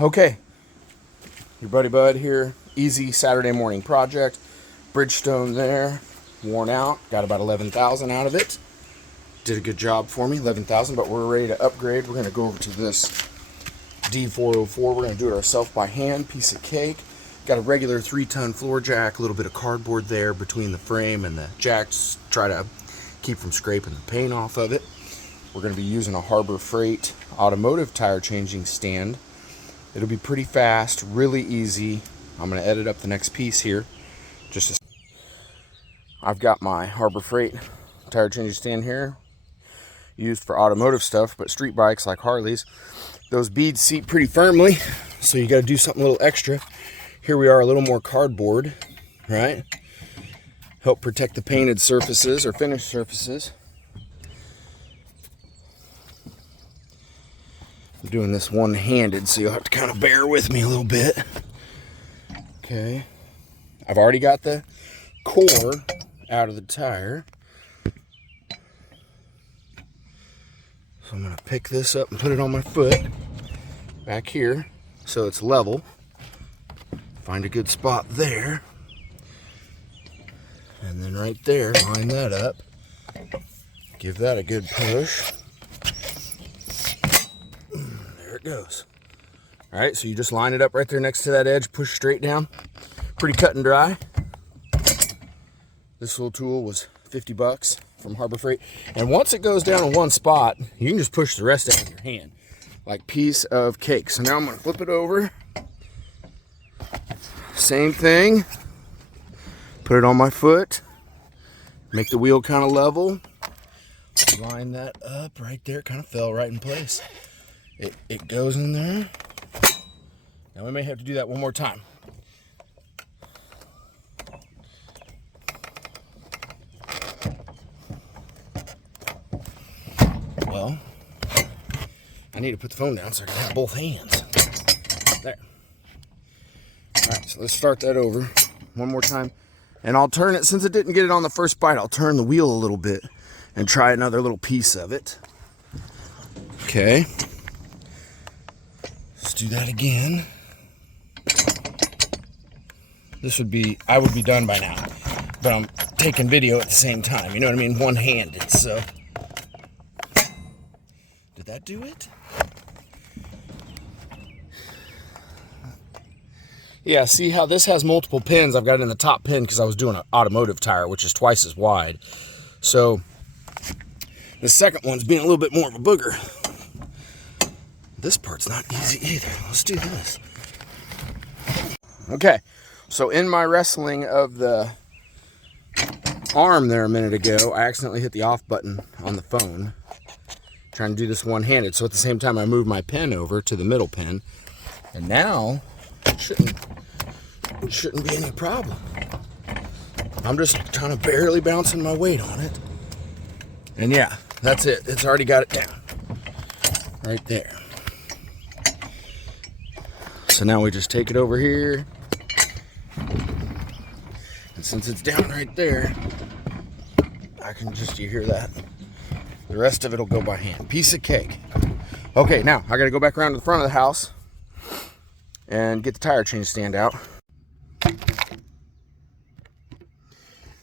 Okay, your buddy Bud here. Easy Saturday morning project. Bridgestone there, worn out. Got about 11,000 out of it. Did a good job for me, 11,000, but we're ready to upgrade. We're going to go over to this D404. We're going to do it ourselves by hand, piece of cake. Got a regular 3-ton floor jack, a little bit of cardboard there between the frame and the jacks. Try to keep from scraping the paint off of it. We're going to be using a Harbor Freight automotive tire changing stand. It'll be pretty fast, really easy. I'm going to edit up the next piece here. I've got my Harbor Freight tire changing stand here, used for automotive stuff, but street bikes like Harleys, those beads seat pretty firmly, so you got to do something a little extra. Here we are, a little more cardboard, right? Help protect the painted surfaces or finished surfaces. I'm doing this one-handed, so you'll have to kind of bear with me a little bit. Okay. I've already got the core out of the tire. So I'm going to pick this up and put it on my foot back here so it's level. Find a good spot there. And then right there, line that up. Give that a good push. There it goes. All right, so you just line it up right there next to that edge, push straight down. Pretty cut and dry. This little tool was 50 bucks from Harbor Freight. And once it goes down in one spot, you can just push the rest out with your hand. Like piece of cake. So now I'm gonna flip it over. Same thing. Put it on my foot. Make the wheel kind of level. Line that up right there. Kind of fell right in place. It goes in there. Now we may have to do that one more time. Well, I need to put the phone down so I can have both hands. There. All right, so let's start that over one more time. And I'll turn it, since it didn't get it on the first bite, I'll turn the wheel a little bit and try another little piece of it. Okay. Let's do that again. I would be done by now, but I'm taking video at the same time. You know what I mean? One-handed, so. Did that do it? Yeah, see how this has multiple pins? I've got it in the top pin because I was doing an automotive tire, which is twice as wide. So the second one's being a little bit more of a booger. This part's not easy either. Let's do this. Okay, so in my wrestling of the arm there a minute ago, I accidentally hit the off button on the phone. Trying to do this one-handed. So at the same time, I moved my pen over to the middle pin. And now, it shouldn't be any problem. I'm just kind of barely bouncing my weight on it. And yeah, that's it. It's already got it down. Right there. So now we just take it over here. And since it's down right there, I can just, you hear that? The rest of it will go by hand. Piece of cake. Okay, now I got to go back around to the front of the house and get the tire change stand out.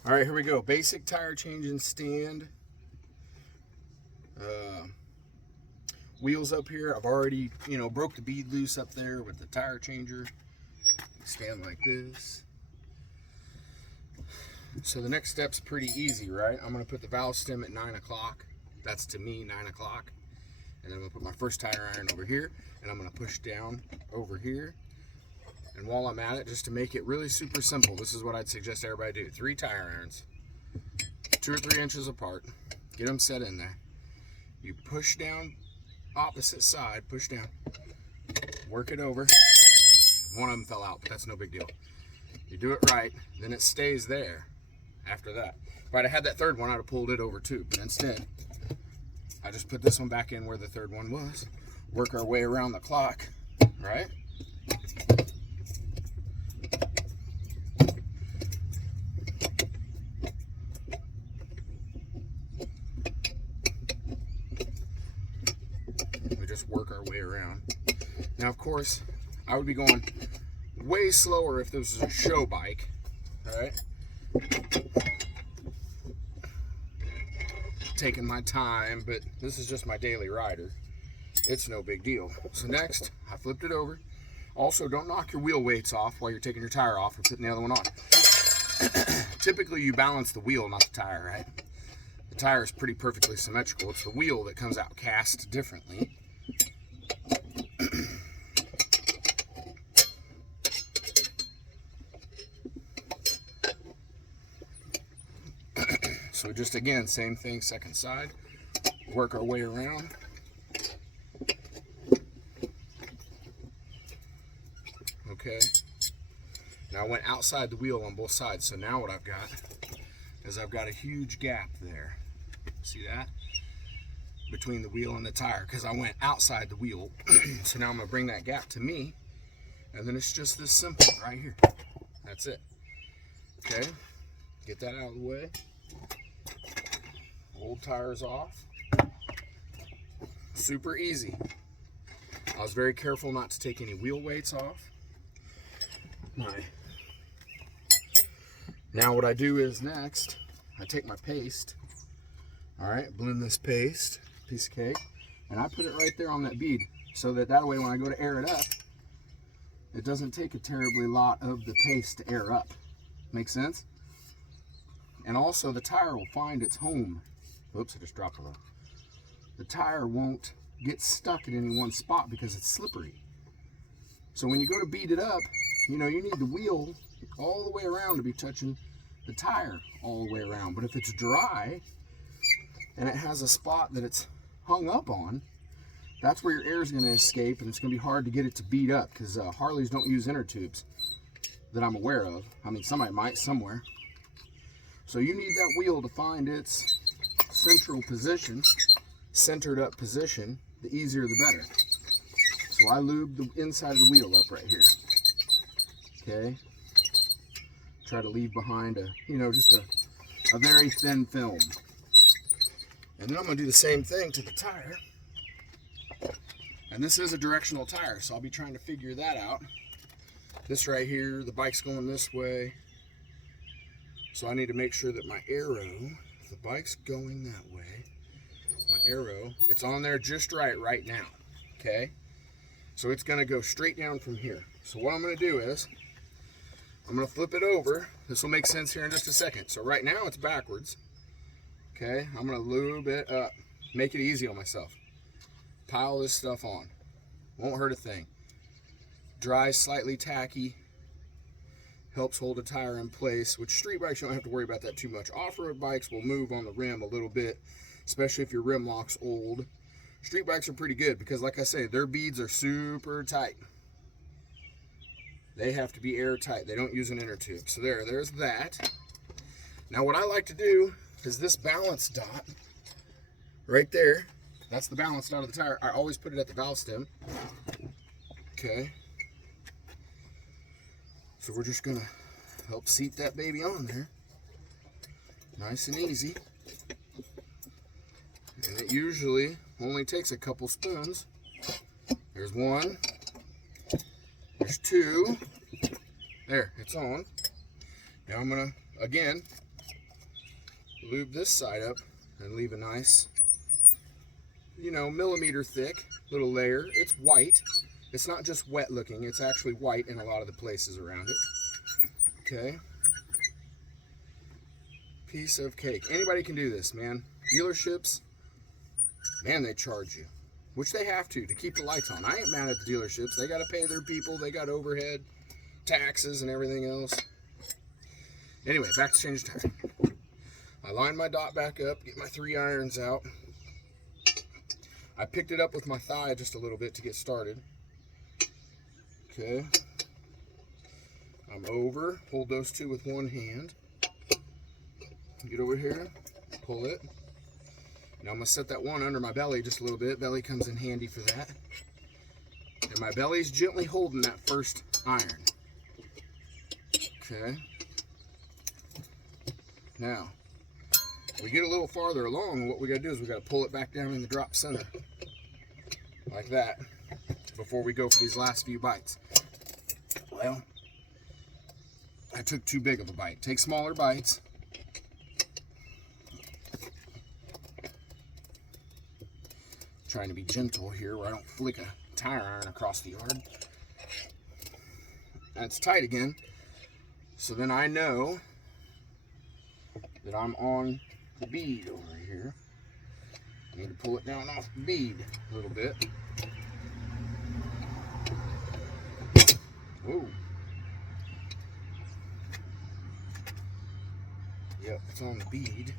All right, here we go. Basic tire changing stand. Wheels up here. I've already, broke the bead loose up there with the tire changer. Stand like this. So the next step's pretty easy, right? I'm going to put the valve stem at 9 o'clock. That's to me 9 o'clock. And then I'm going to put my first tire iron over here. And I'm going to push down over here. And while I'm at it, just to make it really super simple, this is what I'd suggest everybody do. 3 tire irons, 2 or 3 inches apart. Get them set in there. You push down opposite side, push down. Work it over. One of them fell out, but that's no big deal. You do it right, then it stays there after that. If I'd have had that third one, I'd have pulled it over too. But instead, I just put this one back in where the third one was. Work our way around the clock, right? We just work our way around. Now, of course, I would be going way slower if this was a show bike, all right? Taking my time, but this is just my daily rider. It's no big deal. So next, I flipped it over. Also, don't knock your wheel weights off while you're taking your tire off or putting the other one on. Typically, you balance the wheel, not the tire, right? The tire is pretty perfectly symmetrical. It's the wheel that comes out cast differently. So just again, same thing, second side. Work our way around. Okay. Now I went outside the wheel on both sides, so now what I've got is I've got a huge gap there. See that? Between the wheel and the tire, because I went outside the wheel. So now I'm going to bring that gap to me, and then it's just this simple right here. That's it. Okay, get that out of the way. Old tires off. Super easy. I was very careful not to take any wheel weights off. Now what I do is next, I take my paste, all right, blend this paste, piece of cake, and I put it right there on that bead, so that way when I go to air it up, it doesn't take a terribly lot of the paste to air up. Make sense? And also the tire will find its home. Oops, I just dropped a little. The tire won't get stuck in any one spot because it's slippery. So when you go to beat it up, you know, you need the wheel all the way around to be touching the tire all the way around. But if it's dry and it has a spot that it's hung up on, that's where your air is going to escape, and it's going to be hard to get it to beat up, because Harleys don't use inner tubes that I'm aware of. I mean, somebody might somewhere. So you need that wheel to find its central position, centered up position. The easier the better. So I lube the inside of the wheel up right here. Okay. Try to leave behind a, you know, just a very thin film. And then I'm going to do the same thing to the tire. And this is a directional tire, so I'll be trying to figure that out. This right here, the bike's going this way. So I need to make sure that my arrow, if the bike's going that way, my arrow, it's on there just right now. Okay? So it's going to go straight down from here. So what I'm going to do is, I'm going to flip it over. This will make sense here in just a second. So right now it's backwards. Okay, I'm going to lube it up. Make it easy on myself. Pile this stuff on. Won't hurt a thing. Dry, slightly tacky. Helps hold a tire in place, which street bikes you don't have to worry about that too much. Off-road bikes will move on the rim a little bit, especially if your rim lock's old. Street bikes are pretty good because, like I say, their beads are super tight. They have to be airtight. They don't use an inner tube. So there's that. Now what I like to do is this balance dot right there. That's the balance dot of the tire. I always put it at the valve stem. Okay. So we're just gonna help seat that baby on there. Nice and easy. And it usually only takes a couple spoons. There's one. There's two. There, it's on. Now I'm gonna, again, lube this side up and leave a nice, you know, millimeter thick little layer. It's white. It's not just wet looking, it's actually white in a lot of the places around it. Okay. Piece of cake. Anybody can do this, man. Dealerships, man, they charge you. Which they have to keep the lights on. I ain't mad at the dealerships. They got to pay their people. They got overhead, taxes, and everything else. Anyway, back to change tire. I line my dot back up, get my 3 irons out. I picked it up with my thigh just a little bit to get started. Okay. I'm over. Hold those two with one hand. Get over here. Pull it. Now I'm going to set that one under my belly just a little bit. Belly comes in handy for that. And my belly's gently holding that first iron. Okay. Now, we get a little farther along, and what we got to do is we got to pull it back down in the drop center. Like that. before we go for these last few bites? Well, I took too big of a bite. Take smaller bites. Trying to be gentle here where I don't flick a tire iron across the yard. That's tight again. So then I know that I'm on the bead over here. I need to pull it down off the bead a little bit. Whoa. Yep, it's on the bead.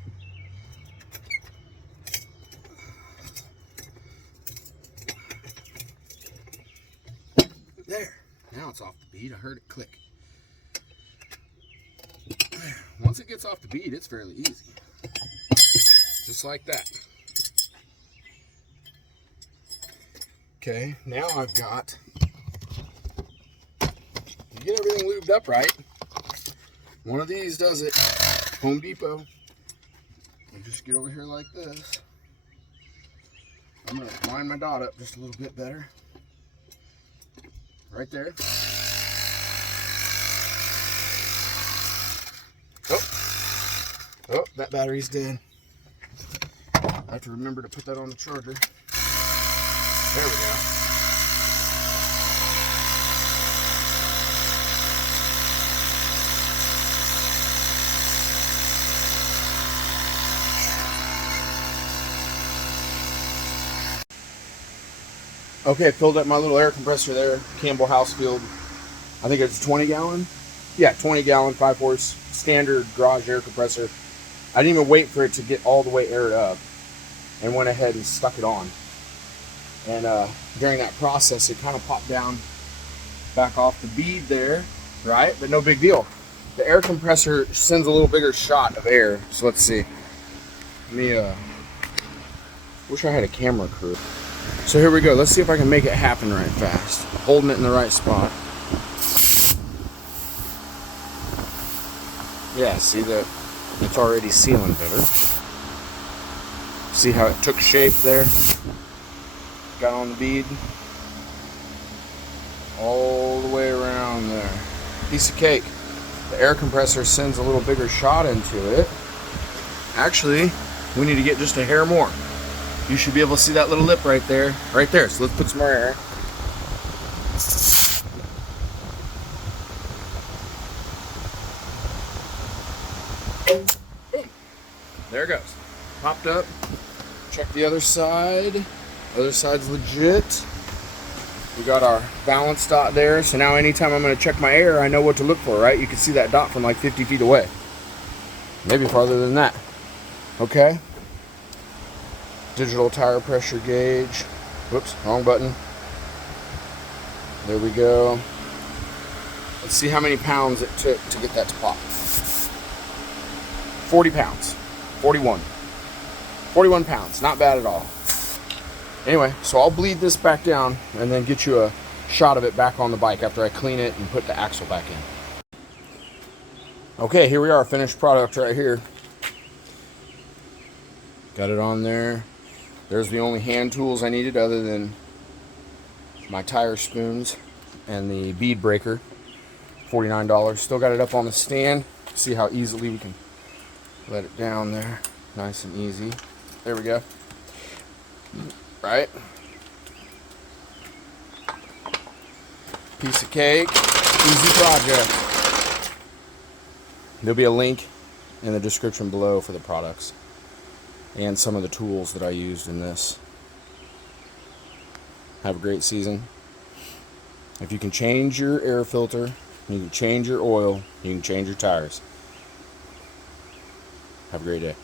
There. Now it's off the bead. I heard it click. Once it gets off the bead, it's fairly easy. Just like that. Okay, now I've got, you get everything lubed up right. One of these does it. Home Depot. You just get over here like this. I'm going to line my dot up just a little bit better. Right there. Oh, that battery's dead. I have to remember to put that on the charger. There we go. Okay, filled up my little air compressor there, Campbell Housefield. I think it's 20 gallon. Yeah, 20 gallon, 5-horse, standard garage air compressor. I didn't even wait for it to get all the way aired up and went ahead and stuck it on. And during that process, it kind of popped down back off the bead there, right? But no big deal. The air compressor sends a little bigger shot of air. So let's see. Let me, wish I had a camera crew. So here we go. Let's see if I can make it happen right fast. Holding it in the right spot. Yeah, see that it's already sealing better. See how it took shape there? Got on the bead. All the way around there. Piece of cake. The air compressor sends a little bigger shot into it. Actually, we need to get just a hair more. You should be able to see that little lip right there. Right there. So let's put some more air. Boom. There it goes. Popped up. Check the other side. Other side's legit. We got our balance dot there. So now anytime I'm going to check my air, I know what to look for, right? You can see that dot from like 50 feet away. Maybe farther than that. Okay. Digital tire pressure gauge. Whoops, wrong button. There we go. Let's see how many pounds it took to get that to pop. 40 pounds. 41. 41 pounds. Not bad at all. Anyway, so I'll bleed this back down and then get you a shot of it back on the bike after I clean it and put the axle back in. Okay, here we are. Finished product right here. Got it on there. There's the only hand tools I needed other than my tire spoons and the bead breaker. $49. Still got it up on the stand. See how easily we can let it down there. Nice and easy. There we go. Right? Piece of cake. Easy project. There'll be a link in the description below for the products and some of the tools that I used in this. Have a great season. If you can change your air filter, you can change your oil, you can change your tires. Have a great day.